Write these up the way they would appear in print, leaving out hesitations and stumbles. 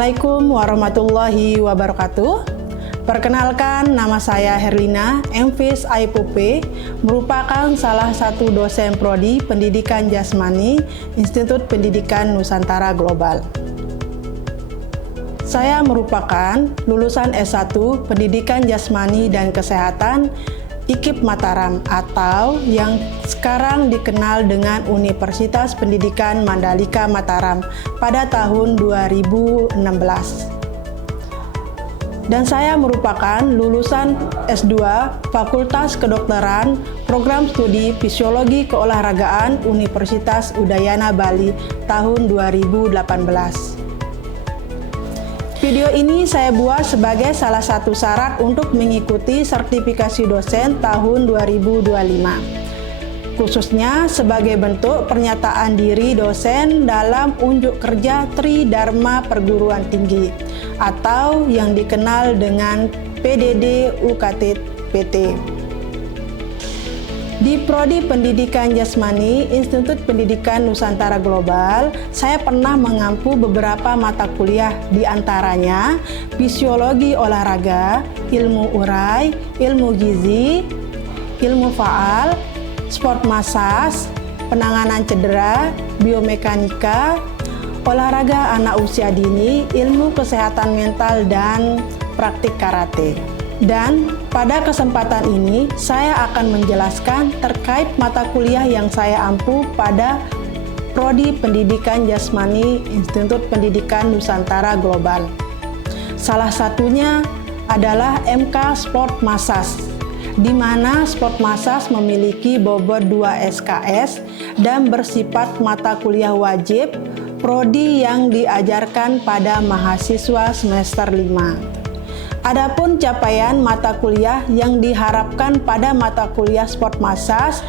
Assalamualaikum warahmatullahi wabarakatuh. Perkenalkan, nama saya Herlina Emvis Aipupe, merupakan salah satu dosen prodi Pendidikan Jasmani Institut Pendidikan Nusantara Global. Saya merupakan lulusan S1 Pendidikan Jasmani dan Kesehatan IKIP Mataram atau yang sekarang dikenal dengan Universitas Pendidikan Mandalika Mataram pada tahun 2016. Dan saya merupakan lulusan S2 Fakultas Kedokteran Program Studi Fisiologi Keolahragaan Universitas Udayana Bali tahun 2018. Video ini saya buat sebagai salah satu syarat untuk mengikuti sertifikasi dosen tahun 2025, khususnya sebagai bentuk pernyataan diri dosen dalam unjuk kerja Tridharma Perguruan Tinggi atau yang dikenal dengan PDD UKT PT. Di Prodi Pendidikan Jasmani Institut Pendidikan Nusantara Global, saya pernah mengampu beberapa mata kuliah, di antaranya Fisiologi Olahraga, Ilmu Urai, Ilmu Gizi, Ilmu Faal, Sport Massage, Penanganan Cedera, Biomekanika, Olahraga Anak Usia Dini, Ilmu Kesehatan Mental, dan Praktik Karate. Dan pada kesempatan ini saya akan menjelaskan terkait mata kuliah yang saya ampu pada Prodi Pendidikan Jasmani Institut Pendidikan Nusantara Global. Salah satunya adalah MK Sport Massage, di mana Sport Massage memiliki bobot 2 SKS dan bersifat mata kuliah wajib prodi yang diajarkan pada mahasiswa semester 5. Adapun capaian mata kuliah yang diharapkan pada mata kuliah Sport Massage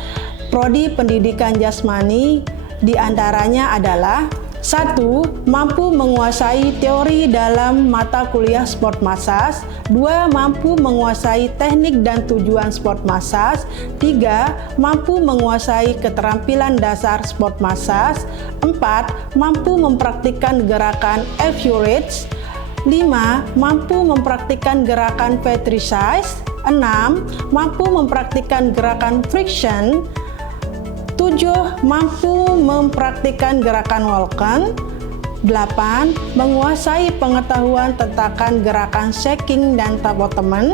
Prodi Pendidikan Jasmani diantaranya adalah 1. Mampu menguasai teori dalam mata kuliah Sport Massage. 2. Mampu menguasai teknik dan tujuan Sport Massage. 3. Mampu menguasai keterampilan dasar Sport Massage. 4. Mampu mempraktikkan gerakan F-Urage. 5. Mampu mempraktikkan gerakan Petrisize. 6. Mampu mempraktikkan gerakan friction. 7. Mampu mempraktikkan gerakan Vulcan. 8. Menguasai pengetahuan tentang gerakan shaking dan tapotemen.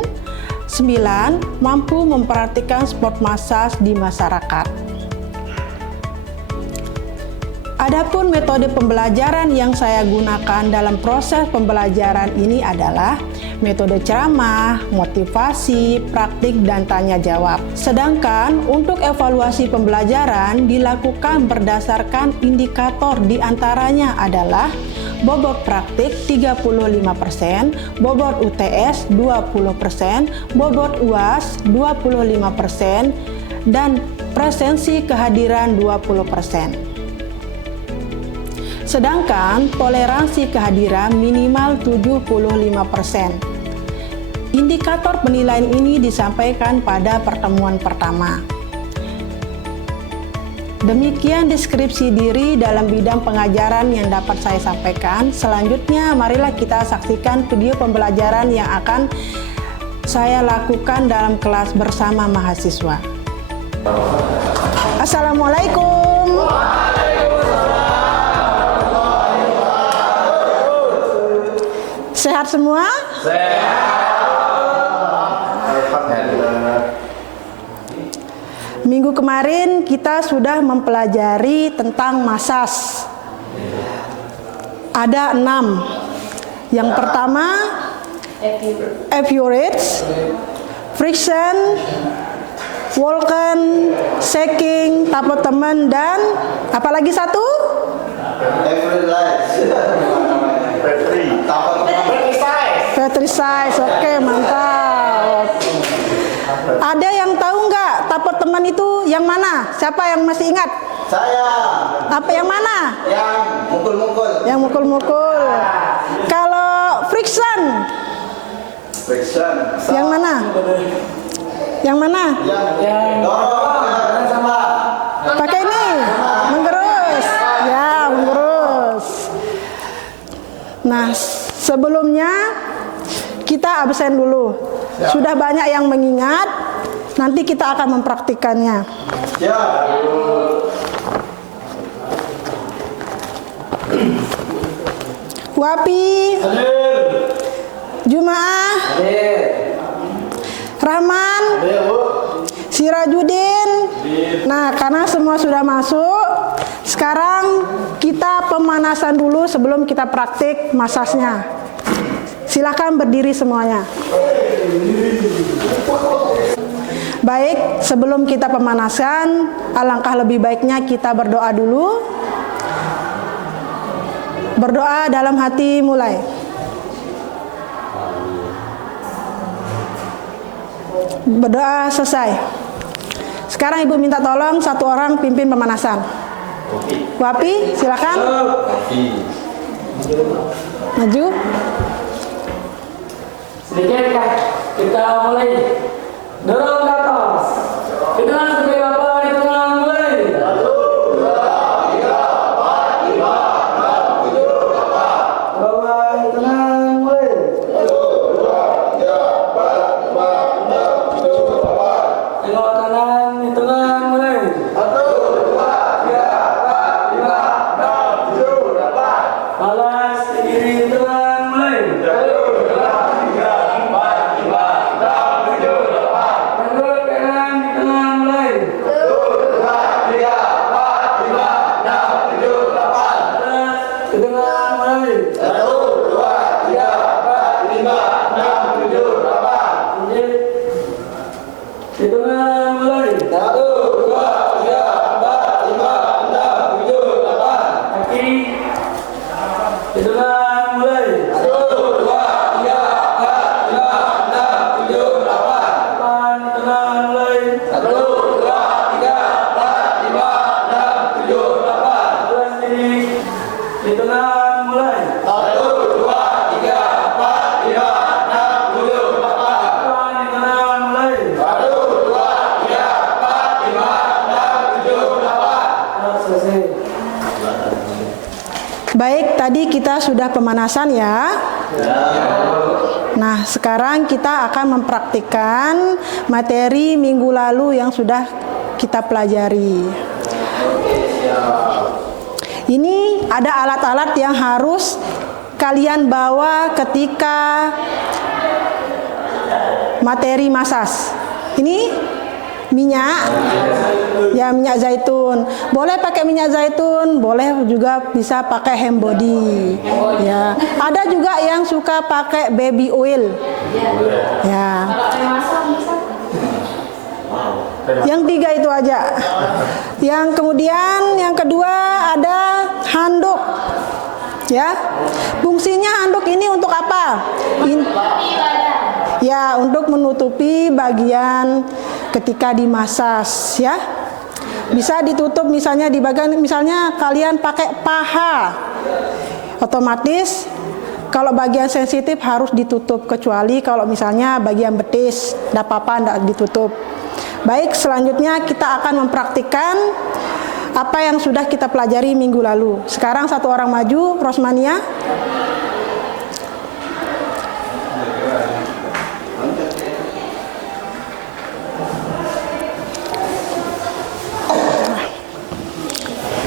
9. Mampu mempraktikkan sport massage di masyarakat. Adapun metode pembelajaran yang saya gunakan dalam proses pembelajaran ini adalah metode ceramah, motivasi, praktik, dan tanya jawab. Sedangkan untuk evaluasi pembelajaran dilakukan berdasarkan indikator, diantaranya adalah bobot praktik 35%, bobot UTS 20%, bobot UAS 25%, dan presensi kehadiran 20%. Sedangkan toleransi kehadiran minimal 75%. Indikator penilaian ini disampaikan pada pertemuan pertama. Demikian deskripsi diri dalam bidang pengajaran yang dapat saya sampaikan. Selanjutnya, marilah kita saksikan video pembelajaran yang akan saya lakukan dalam kelas bersama mahasiswa. Assalamualaikum. Sehat semua? Minggu kemarin kita sudah mempelajari tentang massage. Ada 6. Yang pertama, F-Urage, friction, Vulcan, shaking, tapotemen, dan apalagi satu? Petrisize. Oke, mantap. Ada yang tahu nggak tapotemen itu yang mana? Siapa yang masih ingat? Saya. Apa yang mana? Yang mukul-mukul. Yang mukul-mukul. Kalau friction? Friction. Yang mana? Yang mana? Yang dorong sama. Pakai ini. Menggerus. Ya, menggerus. Nah, sebelumnya kita absen dulu. Sudah banyak yang mengingat, nanti kita akan mempraktikannya. Siap. Wapi, Jumaah, Rahman, Sirajudin. Nah, karena semua sudah masuk, sekarang kita pemanasan dulu sebelum kita praktik masasnya. Silakan berdiri semuanya. Baik, sebelum kita pemanasan, alangkah lebih baiknya kita berdoa dulu. Berdoa dalam hati mulai. Berdoa selesai. Sekarang Ibu minta tolong satu orang pimpin pemanasan. Wapi, silakan. Maju. Sedikit kah? Kita mulai. Dorong ke atas. Hitungan sampai 8, hitungan mulai. 1, 2, 3, 4, 5, 6, 7, 8. Dorong hitungan mulai. 1, 2, 3, 4, 5, 6, 7, 8. Tengok kanan, hitungan mulai. 1, 2, 3, 4, 5, 6, 7, 8. Balas kiri, hitungan mulai. 1, 2, 3, 4, 5, 6, 7, 8. Tengok kanan, hitungan mulai. 1, 2, 3, 4, 5, 6, 7, 8. Balas hitungan mulai. 1, 2, 3, 4, 5, 6, 7, 8. Hitungan mulai. 1, 2, 3, 4, 5, 6, 7, 8. Kaki. Hitungan mulai. 1, 2, 3, 4, 5, 6, 7, 8. Depan, hitungan mulai. 1, 2, 3, 4, 5, 6, 7, 8. Belas kiri. Hitungan mulai. 1, 2, 3, 4, 5, 6, 7, 8. Depan, hitungan mulai. 1, 2, 3, 4, 5, 6, 7, 8. Selesai. Baik, tadi kita sudah pemanasan ya. Nah, sekarang kita akan mempraktikkan materi minggu lalu yang sudah kita pelajari. Ini ada alat-alat yang harus kalian bawa ketika materi masas. Ini minyak, ya minyak zaitun. Boleh pakai minyak zaitun, boleh juga bisa pakai hand body. Ya, ada juga yang suka pakai baby oil. Ya. Yang tiga itu aja. Yang kemudian yang kedua ada handuk. Ya. Fungsinya handuk ini untuk apa? Ya, untuk menutupi bagian ketika dimasas ya. Bisa ditutup misalnya di bagian, misalnya kalian pakai paha. Otomatis kalau bagian sensitif harus ditutup, kecuali kalau misalnya bagian betis, tidak apa-apa, tidak ditutup. Baik, selanjutnya kita akan mempraktikkan apa yang sudah kita pelajari minggu lalu. Sekarang satu orang maju, Rosmania.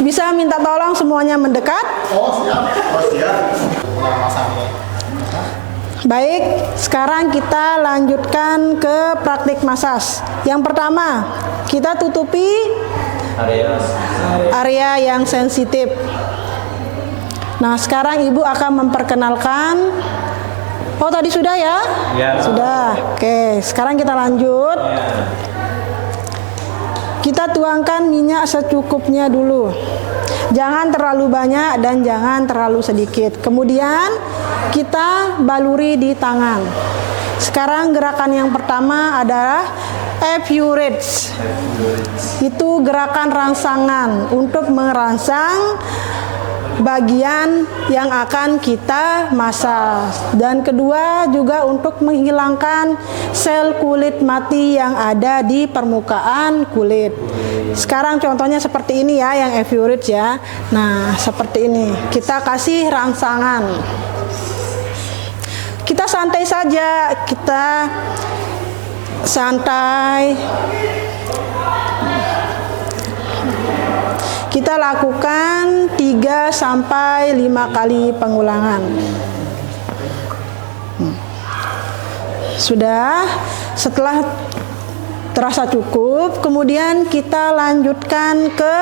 Bisa minta tolong semuanya mendekat. Baik, sekarang kita lanjutkan ke praktik masas. Yang pertama, kita tutupi area yang sensitif. Nah, sekarang Ibu akan memperkenalkan. Oh, tadi sudah ya? Ya. Sudah. Oke, sekarang kita lanjut. Kita tuangkan minyak secukupnya dulu. Jangan terlalu banyak dan jangan terlalu sedikit. Kemudian kita baluri di tangan. Sekarang gerakan yang pertama adalah epiurage. Itu gerakan rangsangan untuk merangsang bagian yang akan kita massage. Dan kedua juga untuk menghilangkan sel kulit mati yang ada di permukaan kulit. Sekarang contohnya seperti ini ya, yang epiurage ya. Nah, seperti ini. Kita kasih rangsangan. Kita santai saja, kita santai. Kita lakukan 3 sampai 5 kali pengulangan. Sudah, setelah terasa cukup, kemudian kita lanjutkan ke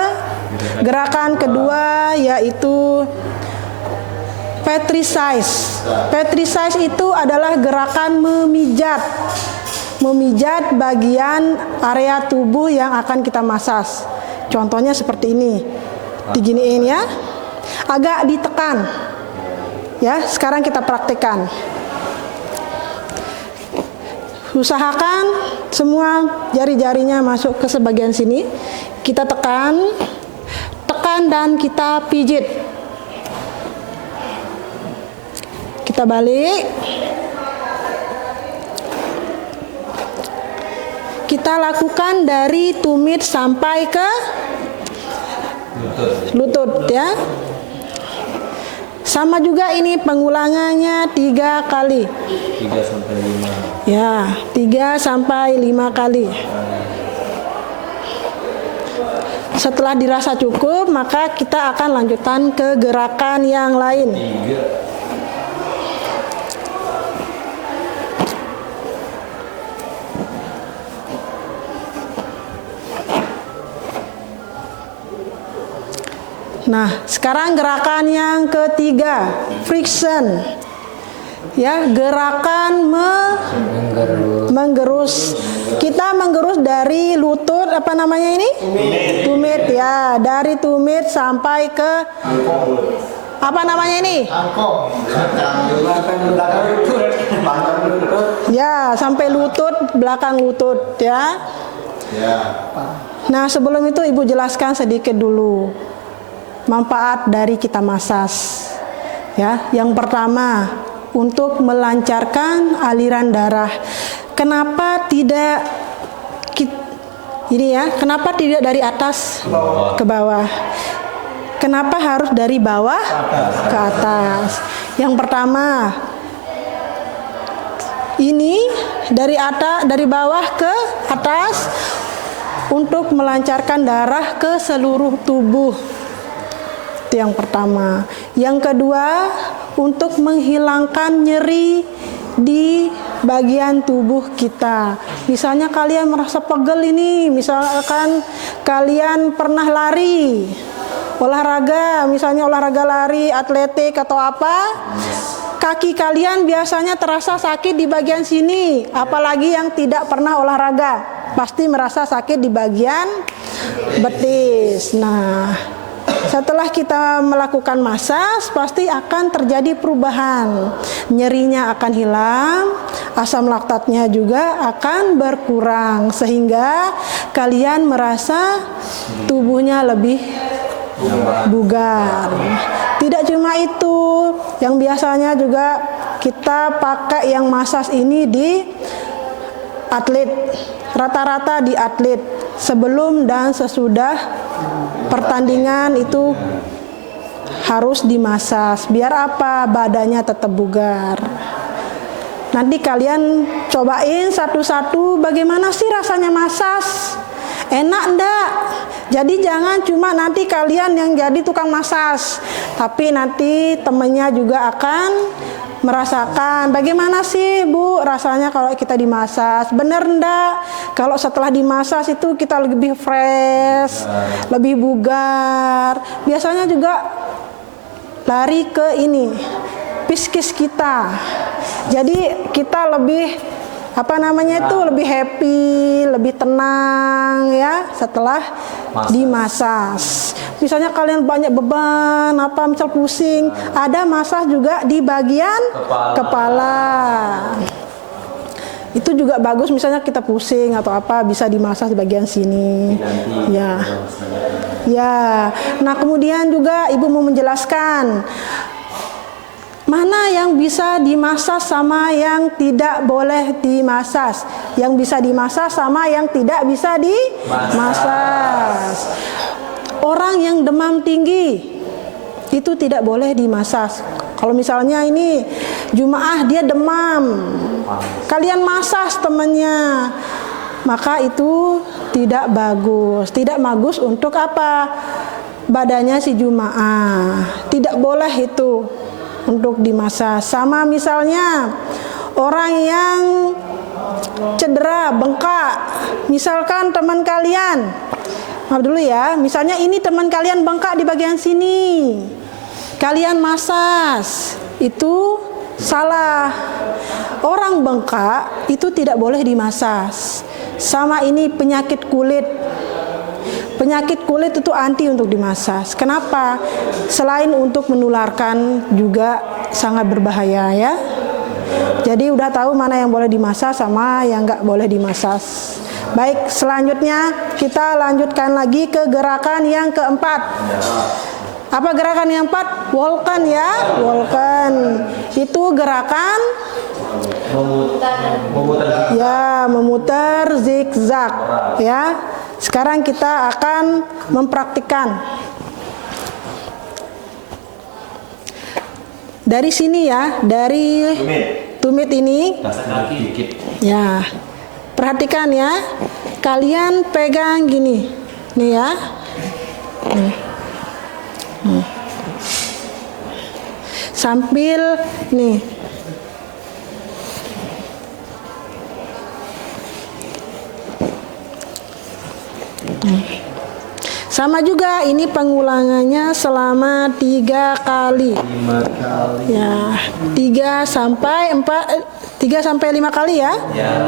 gerakan kedua, yaitu Petrisize. Petrisize itu adalah gerakan memijat. Memijat bagian area tubuh yang akan kita masas. Contohnya seperti ini. Diginiin ya. Agak ditekan. Ya, sekarang kita praktekkan. Usahakan semua jari-jarinya masuk ke sebagian sini. Kita tekan dan kita pijit. Kita balik. Kita lakukan dari tumit sampai ke lutut ya. Sama juga ini pengulangannya 3 kali. 3 sampai 5. Ya, 3 sampai 5 kali. Setelah dirasa cukup, maka kita akan lanjutkan ke gerakan yang lain. 3. Nah, sekarang gerakan yang ketiga, friction. Ya, gerakan menggerus. Kita menggerus dari lutut, apa namanya ini? Tumit ya, dari tumit sampai ke apa namanya ini? Ya, sampai lutut, belakang lutut ya. Nah, sebelum itu Ibu jelaskan sedikit dulu manfaat dari kita masas. Ya, yang pertama untuk melancarkan aliran darah. Kenapa tidak ini ya? Kenapa tidak dari atas ke bawah? Kenapa harus dari bawah ke atas? Yang pertama, ini dari atas, dari bawah ke atas untuk melancarkan darah ke seluruh tubuh. Itu yang pertama. Yang kedua, untuk menghilangkan nyeri di bagian tubuh kita. Misalnya kalian merasa pegel ini, misalkan kalian pernah lari, olahraga, misalnya olahraga lari, atletik atau apa, kaki kalian biasanya terasa sakit di bagian sini, apalagi yang tidak pernah olahraga, pasti merasa sakit di bagian betis. Nah, setelah kita melakukan masas, pasti akan terjadi perubahan. Nyerinya akan hilang, asam laktatnya juga akan berkurang, sehingga kalian merasa tubuhnya lebih bugar. Tidak cuma itu, yang biasanya juga kita pakai yang masas ini di atlet, rata-rata di atlet, sebelum dan sesudah pertandingan itu harus dimasas. Biar apa? Badannya tetap bugar. Nanti kalian cobain satu-satu bagaimana sih rasanya masas. Enak enggak? Jadi jangan cuma nanti kalian yang jadi tukang masas, tapi nanti temennya juga akan merasakan bagaimana sih Bu rasanya kalau kita dimasas. Bener enggak? Kalau setelah dimasas itu kita lebih fresh, lebih bugar. Biasanya juga lari ke ini, piskis kita. Jadi kita lebih lebih happy, lebih tenang ya setelah dimasas. Misalnya kalian banyak beban, misal pusing, ada masas juga di bagian kepala. Itu juga bagus, misalnya kita pusing atau apa, bisa dimasas di bagian sini. Ya. Ya. Nah, kemudian juga Ibu mau menjelaskan mana yang bisa dimasas sama yang tidak boleh dimasas. Yang bisa dimasas sama yang tidak bisa dimasas. Orang yang demam tinggi itu tidak boleh dimasas. Kalau misalnya ini jemaah dia demam, kalian masas temannya, maka itu tidak bagus. Tidak bagus untuk apa? Badannya si jemaah. Tidak boleh itu untuk dimasas. Sama misalnya orang yang cedera, bengkak. Misalkan teman kalian, maaf dulu ya, misalnya ini teman kalian bengkak di bagian sini, kalian masas, itu salah. Orang bengkak itu tidak boleh dimasas. Sama ini penyakit kulit. Penyakit kulit itu anti untuk dimasas. Kenapa? Selain untuk menularkan juga sangat berbahaya ya. Jadi udah tahu mana yang boleh dimasas sama yang nggak boleh dimasas. Baik, selanjutnya kita lanjutkan lagi ke gerakan yang keempat. Apa gerakan yang keempat? Walkan ya, walkan. Itu gerakan memutar zigzag ya. Sekarang kita akan mempraktikkan. Dari sini ya, dari tumit ini. Ya. Perhatikan ya. Kalian pegang gini. Nih ya. Nih. Sambil nih. Sama juga ini pengulangannya selama 3 kali. 5 kali. Ya, 3 sampai 5 kali ya. Ya.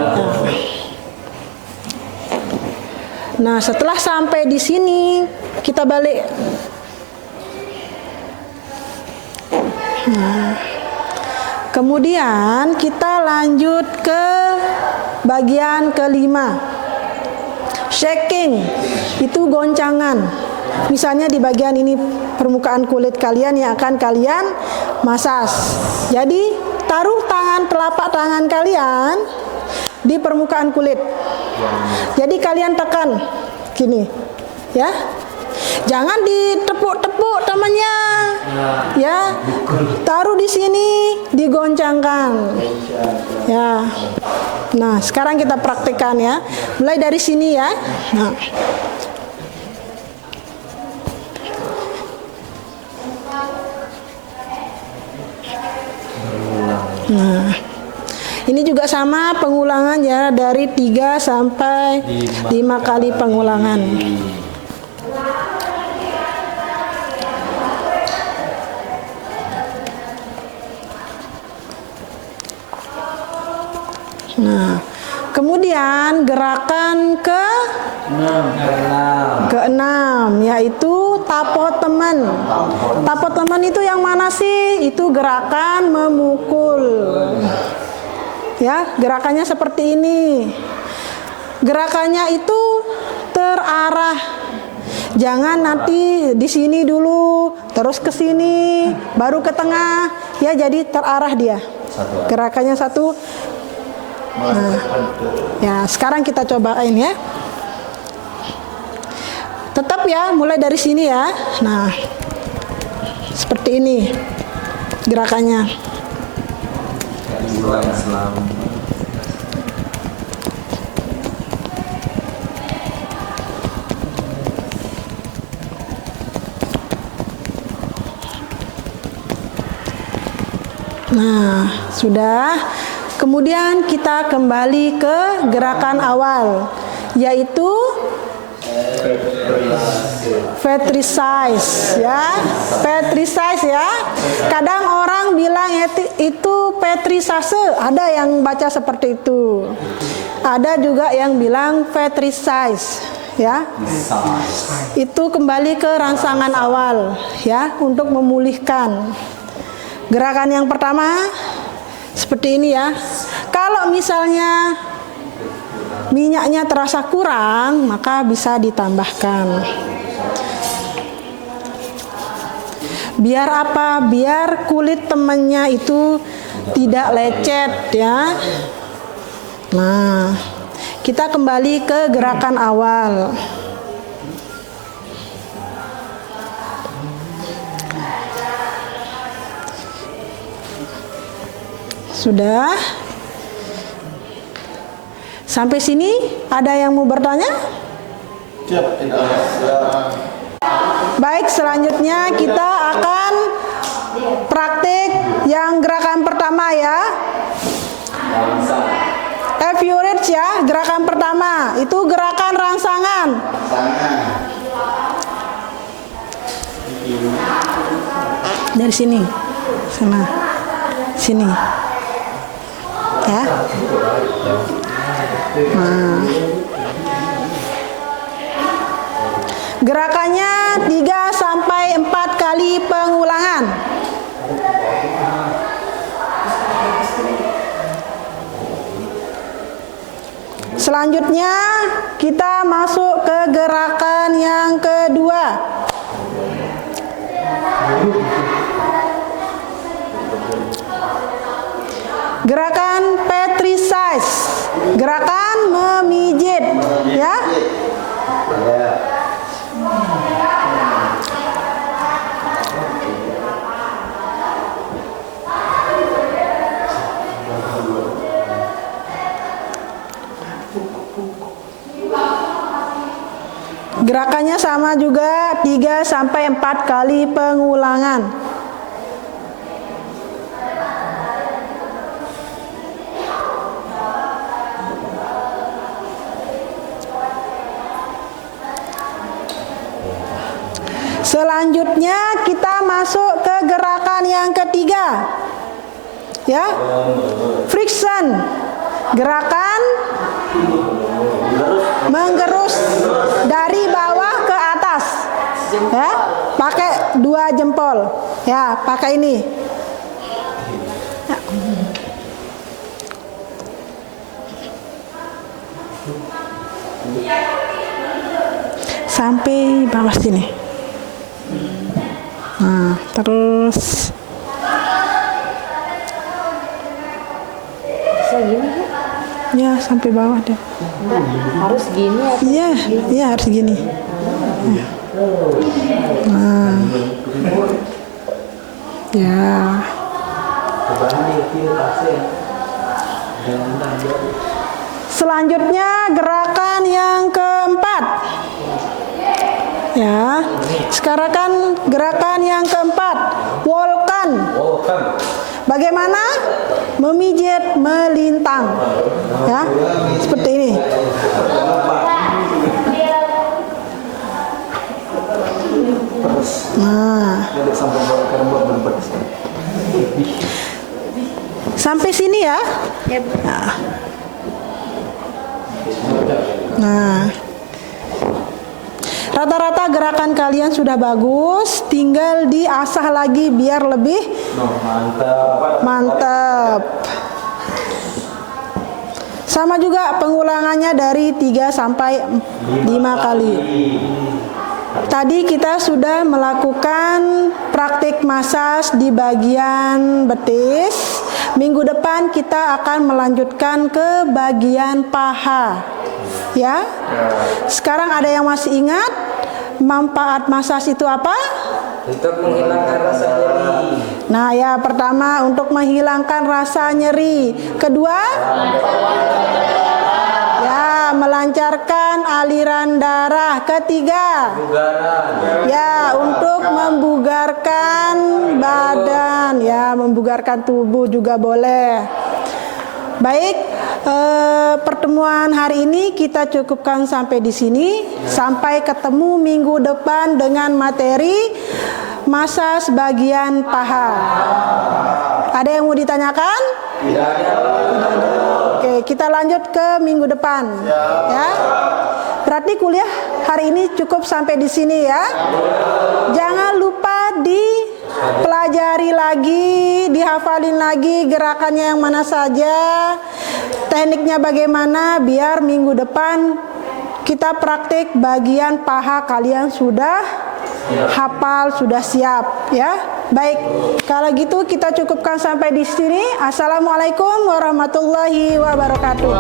Nah, setelah sampai di sini kita balik. Nah, kemudian kita lanjut ke bagian kelima. Shaking, itu goncangan. Misalnya di bagian ini permukaan kulit kalian yang akan kalian masas. Jadi taruh telapak tangan kalian di permukaan kulit. Jadi kalian tekan gini, ya. Jangan ditepuk-tepuk temannya, ya. Taruh di sini, digoncangkan, ya. Nah, sekarang kita praktikkan ya. Mulai dari sini ya. Nah, ini juga sama pengulangan ya, dari 3 sampai 5 kali pengulangan. Nah, kemudian gerakan keenam yaitu tapo teman. Tapo teman itu yang mana sih? Itu gerakan memukul. Ya, gerakannya seperti ini. Gerakannya itu terarah. Jangan nanti di sini dulu, terus ke sini, baru ke tengah. Ya, jadi terarah dia. Gerakannya satu. Nah, ya sekarang kita cobain ya. Tetap ya, mulai dari sini ya. Nah, seperti ini gerakannya. Nah, sudah. Kemudian kita kembali ke gerakan awal, yaitu Petricise ya. Petricise ya. Kadang orang bilang itu Petricise, ada yang baca seperti itu. Ada juga yang bilang Petricise ya. Itu kembali ke rangsangan awal ya, untuk memulihkan. Gerakan yang pertama seperti ini ya. Kalau misalnya minyaknya terasa kurang, maka bisa ditambahkan. Biar apa? Biar kulit temannya itu tidak lecet ya. Nah, kita kembali ke gerakan awal. Sudah. Sampai sini ada yang mau bertanya? Baik, selanjutnya kita akan praktik yang gerakan pertama ya. Furage ya, gerakan pertama itu gerakan rangsangan. Dari sini, sana, sini, ya. Nah. Gerakannya 3 sampai 4 kali pengulangan. Selanjutnya kita masuk ke gerakan yang kedua. Gerakan Petricise, gerakan memijit, ya. Gerakannya sama juga 3 sampai 4 kali pengulangan. Selanjutnya kita masuk ke gerakan yang ketiga. Ya. Friction. Gerakan menggerus dari bawah ke atas. Ya, pakai 2 jempol. Ya, pakai ini. Ya. Sampai bawah sini. Nah, terus Bisa gini ya? ya sampai bawah deh. Enggak, harus gini atau Iya, iya harus gini. Nah, ya. Selanjutnya gerakan yang keempat. Ya, sekarang kan gerakan yang keempat, Volkan. Bagaimana? Memijit melintang. Ya, seperti ini. Nah, sampai sini ya. Nah, rata-rata gerakan kalian sudah bagus, tinggal diasah lagi biar lebih mantap. Sama juga pengulangannya dari 3 sampai 5 kali. Tadi kita sudah melakukan praktik masas di bagian betis. Minggu depan kita akan melanjutkan ke bagian paha. Ya. Sekarang ada yang masih ingat manfaat masas itu apa? Untuk menghilangkan rasa nyeri. Nah, ya pertama untuk menghilangkan rasa nyeri. Kedua, ya melancarkan aliran darah. Ketiga, ya untuk membugarkan badan, ya membugarkan tubuh juga boleh. Baik, pertemuan hari ini kita cukupkan sampai di sini. Sampai ketemu minggu depan dengan materi masas bagian paha. Ada yang mau ditanyakan? Tidak ada. Oke, kita lanjut ke minggu depan. Ya. Berarti kuliah hari ini cukup sampai di sini ya. Jangan lupa dipelajari lagi, dihafalin lagi gerakannya yang mana saja, tekniknya bagaimana, biar minggu depan kita praktik bagian paha kalian sudah hafal, sudah siap ya. Baik, kalau gitu kita cukupkan sampai di sini. Assalamualaikum warahmatullahi wabarakatuh.